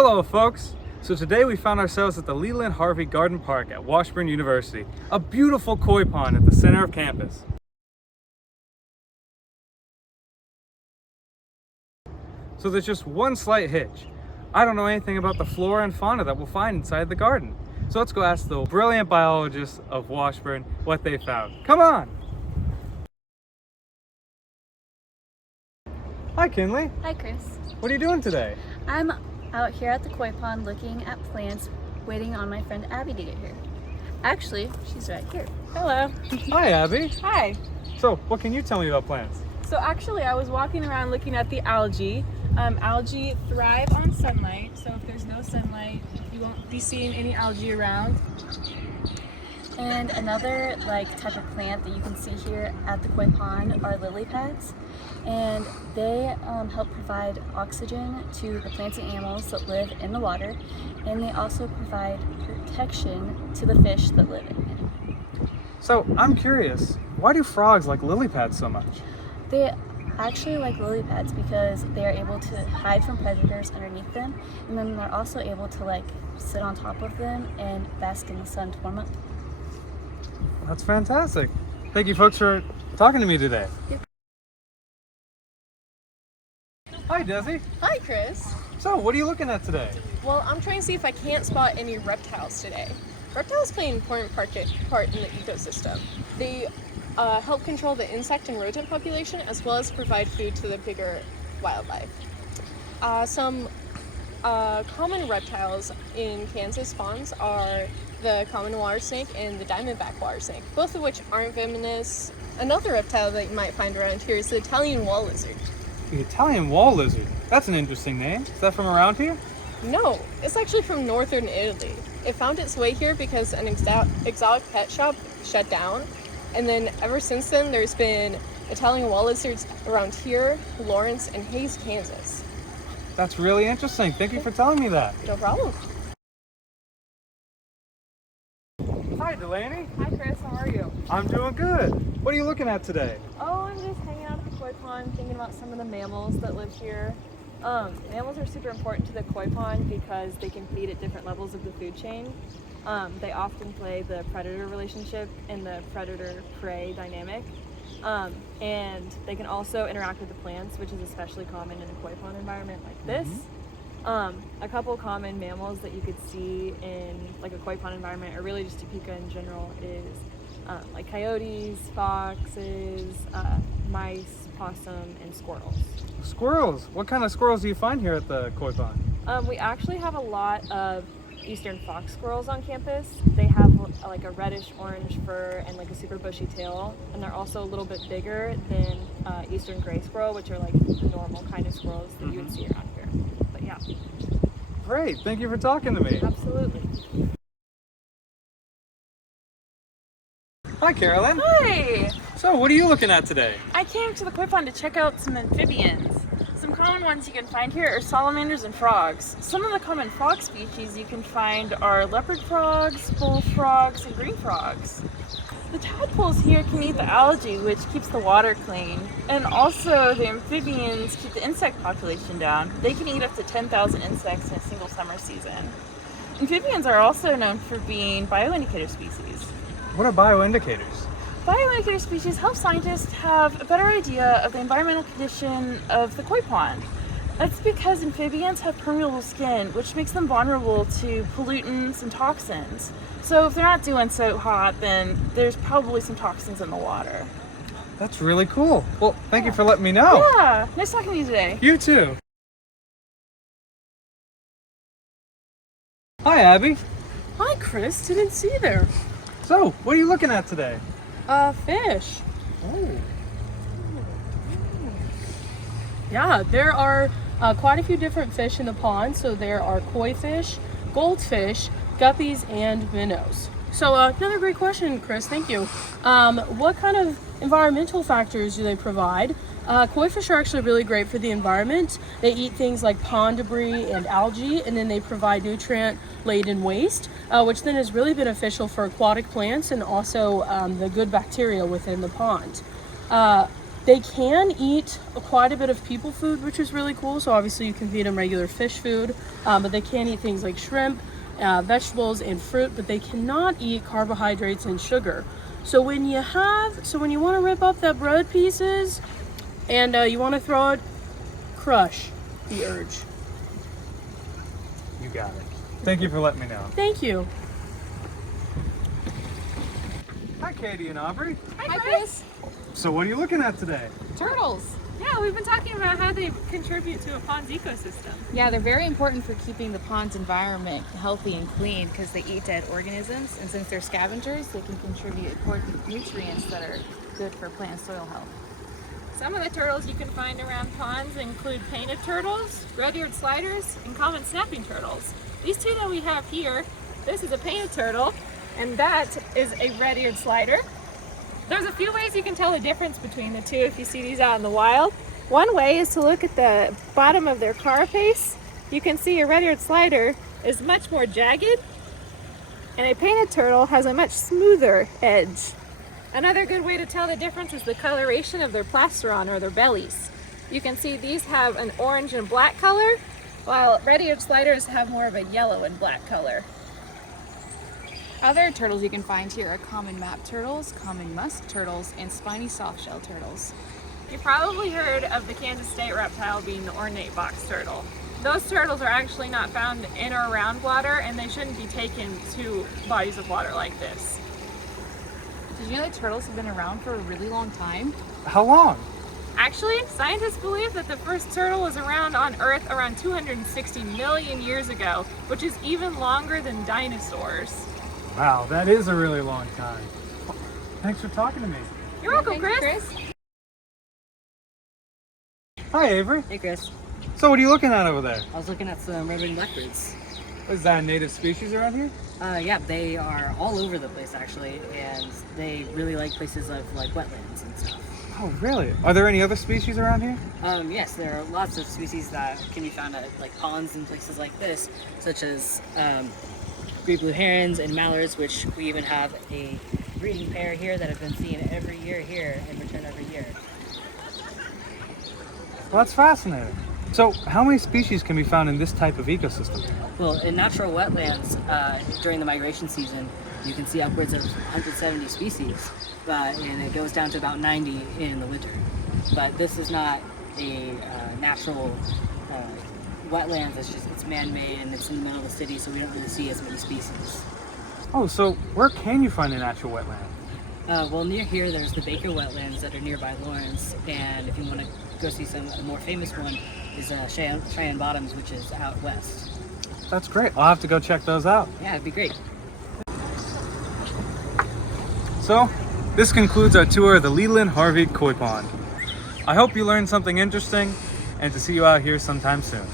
Hello folks! So today we found ourselves at the Leland Harvey Garden Park at Washburn University, a beautiful koi pond at the center of campus. So there's just one slight hitch. I don't know anything about the flora and fauna that we'll find inside the garden. So let's go ask the brilliant biologists of Washburn what they found. Come on! Hi Kinley! Hi Chris. What are you doing today? I'm out here at the koi pond looking at plants, waiting on my friend Abby to get here. Actually, she's right here. Hello. Hi Abby! Hi. So what can you tell me about plants? So actually I was walking around looking at the algae. Algae thrive on sunlight, so if there's no sunlight, you won't be seeing any algae around. And another type of plant that you can see here at the koi pond are lily pads. And they help provide oxygen to the plants and animals that live in the water, and they also provide protection to the fish that live in it. So I'm curious, why do frogs like lily pads so much? They actually like lily pads because they are able to hide from predators underneath them, and then they're also able to sit on top of them and bask in the sun to warm up. That's fantastic. Thank you folks for talking to me today. Yep. Hi Desi. Hi Chris. So what are you looking at today? Well, I'm trying to see if I can't spot any reptiles today. Reptiles play an important part in the ecosystem. They help control the insect and rodent population as well as provide food to the bigger wildlife. Some common reptiles in Kansas ponds are the common water snake and the diamondback water snake, both of which aren't venomous. Another reptile that you might find around here is the Italian wall lizard. The Italian wall lizard. That's an interesting name. Is that from around here? No, it's actually from northern Italy. It found its way here because an exotic pet shop shut down, and then ever since then there's been Italian wall lizards around here, Lawrence, and Hayes, Kansas. That's really interesting. Thank you for telling me that. No problem. Hi Delaney. Hi Chris, how are you? I'm doing good. What are you looking at today? Oh, I'm just hanging out at the koi pond thinking about some of the mammals that live here. Mammals are super important to the koi pond because they can feed at different levels of the food chain. They often play the predator relationship and the predator-prey dynamic. And they can also interact with the plants, which is especially common in a koi pond environment like this. A couple common mammals that you could see in a koi pond environment, or really just Topeka in general, is coyotes, foxes, mice, possum, and squirrels. Squirrels. What kind of squirrels do you find here at the koi pond? We actually have a lot of eastern fox squirrels on campus. They have a reddish orange fur and a super bushy tail, and they're also a little bit bigger than eastern gray squirrel, which are the normal kind of squirrels that you would see around here. But yeah. Great. Thank you for talking to me. Absolutely. Hi Carolyn. Hi! So what are you looking at today? I came to the koi pond to check out some amphibians. Some common ones you can find here are salamanders and frogs. Some of the common frog species you can find are leopard frogs, bullfrogs, and green frogs. The tadpoles here can eat the algae, which keeps the water clean. And also the amphibians keep the insect population down. They can eat up to 10,000 insects in a single summer season. Amphibians are also known for being bioindicator species. What are bioindicators? Bioindicator species help scientists have a better idea of the environmental condition of the koi pond. That's because amphibians have permeable skin, which makes them vulnerable to pollutants and toxins. So if they're not doing so hot, then there's probably some toxins in the water. That's really cool. Well, thank you for letting me know. Yeah, nice talking to you today. You too. Hi Abby. Hi Chris, didn't see you there. So, what are you looking at today? Fish. Oh. Yeah, there are quite a few different fish in the pond. So there are koi fish, goldfish, guppies, and minnows. So another great question, Chris. Thank you. What kind of environmental factors do they provide? Koi fish are actually really great for the environment. They eat things like pond debris and algae, and then they provide nutrient-laden waste, which then is really beneficial for aquatic plants and also the good bacteria within the pond. They can eat quite a bit of people food, which is really cool. So obviously you can feed them regular fish food, but they can eat things like shrimp, vegetables, and fruit, but they cannot eat carbohydrates and sugar. So when you want to rip up that bread pieces and you want to throw it, crush the urge. You got it. Thank you for letting me know. Thank you. Hi, Katie and Aubrey. Hi, Chris. So what are you looking at today? Turtles. Yeah, we've been talking about how they contribute to a pond's ecosystem. Yeah, they're very important for keeping the pond's environment healthy and clean because they eat dead organisms, and since they're scavengers, they can contribute important nutrients that are good for plant and soil health. Some of the turtles you can find around ponds include painted turtles, red-eared sliders, and common snapping turtles. These two that we have here, this is a painted turtle, and that is a red-eared slider. There's a few ways you can tell the difference between the two if you see these out in the wild. One way is to look at the bottom of their carapace. You can see a red-eared slider is much more jagged, and a painted turtle has a much smoother edge. Another good way to tell the difference is the coloration of their plastron, or their bellies. You can see these have an orange and black color, while red-eared sliders have more of a yellow and black color. Other turtles you can find here are common map turtles, common musk turtles, and spiny softshell turtles. You've probably heard of the Kansas state reptile being the ornate box turtle. Those turtles are actually not found in or around water, and they shouldn't be taken to bodies of water like this. Did you know that turtles have been around for a really long time? How long? Actually, scientists believe that the first turtle was around on Earth around 260 million years ago, which is even longer than dinosaurs. Wow, that is a really long time. Thanks for talking to me. You're welcome, Thank you, Chris. Hi, Avery. Hey Chris, So what are you looking at over there? I was looking at some red-winged blackbirds. Is that a native species around here? Yeah, they are all over the place actually, and they really like places of like wetlands and stuff. Oh, really? Are there any other species around here? Yes, there are lots of species that can be found at like ponds and places like this, such as great blue herons and mallards, which we even have a breeding pair here that have been seen every year here and return every year. Well, that's fascinating. So how many species can be found in this type of ecosystem? Well, in natural wetlands, during the migration season, you can see upwards of 170 species, and it goes down to about 90 in the winter. But this is not a natural wetlands. It's man-made and it's in the middle of the city, so we don't really see as many species. Oh, so where can you find a natural wetland? Well, near here, there's the Baker Wetlands that are nearby Lawrence, and if you want to go see a more famous one, is Cheyenne Bottoms, which is out west. That's great. I'll have to go check those out. Yeah, it'd be great. So, this concludes our tour of the Leland Harvey Koi Pond. I hope you learned something interesting, and to see you out here sometime soon.